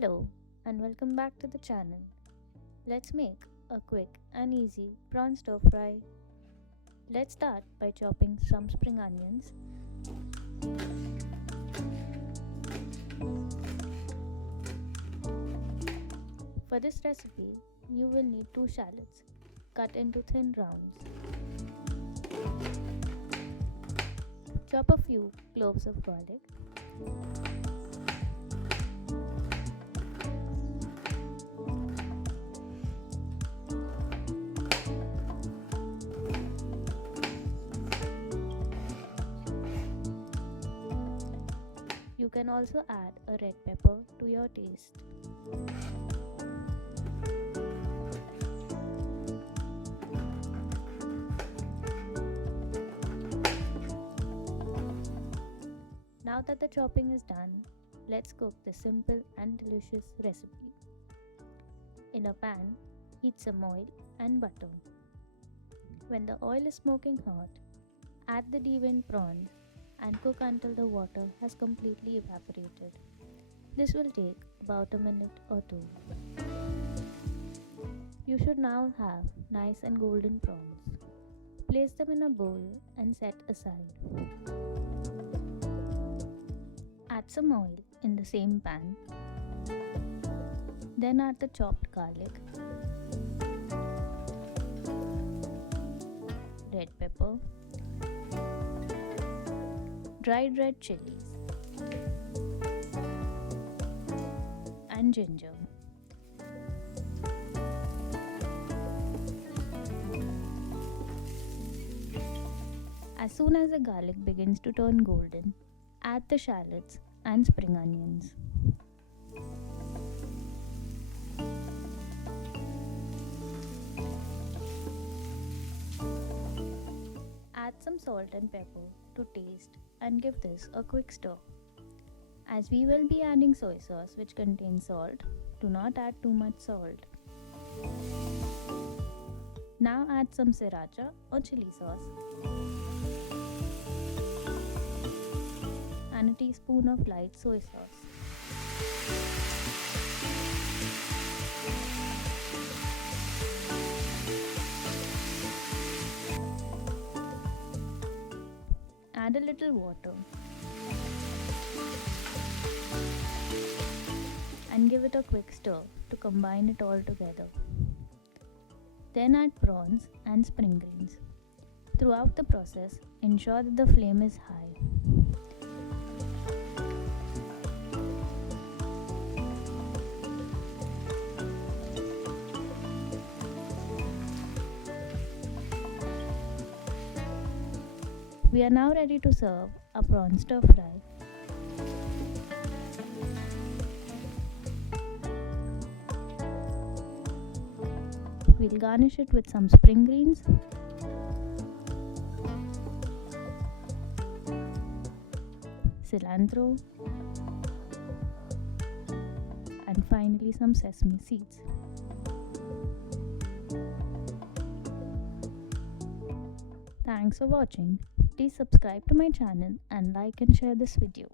Hello and welcome back to the channel. Let's make a quick and easy prawn stir fry. Let's start by chopping some spring onions. For this recipe, you will need 2 shallots cut into thin rounds. Chop a few cloves of garlic. You can also add a red pepper to your taste. Now that the chopping is done, let's cook this simple and delicious recipe. In a pan, heat some oil and butter. When the oil is smoking hot, add the deveined prawns and cook until the water has completely evaporated. This will take about a minute or two. You should now have nice and golden prawns. Place them in a bowl and set aside. Add some oil in the same pan. Then add the chopped garlic, red pepper, dried red chillies, and ginger. As soon as the garlic begins to turn golden, add the shallots and spring onions. Add some salt and pepper to taste and give this a quick stir. As we will be adding soy sauce which contains salt, do not add too much salt. Now add some Sriracha or chili sauce and a teaspoon of light soy sauce. Add a little water and give it a quick stir to combine it all together. Then add prawns and spring greens. Throughout the process, ensure that the flame is high. We are now ready to serve a prawn stir fry. We'll garnish it with some spring greens, cilantro, and finally some sesame seeds. Thanks for watching. Please subscribe to my channel and like and share this video.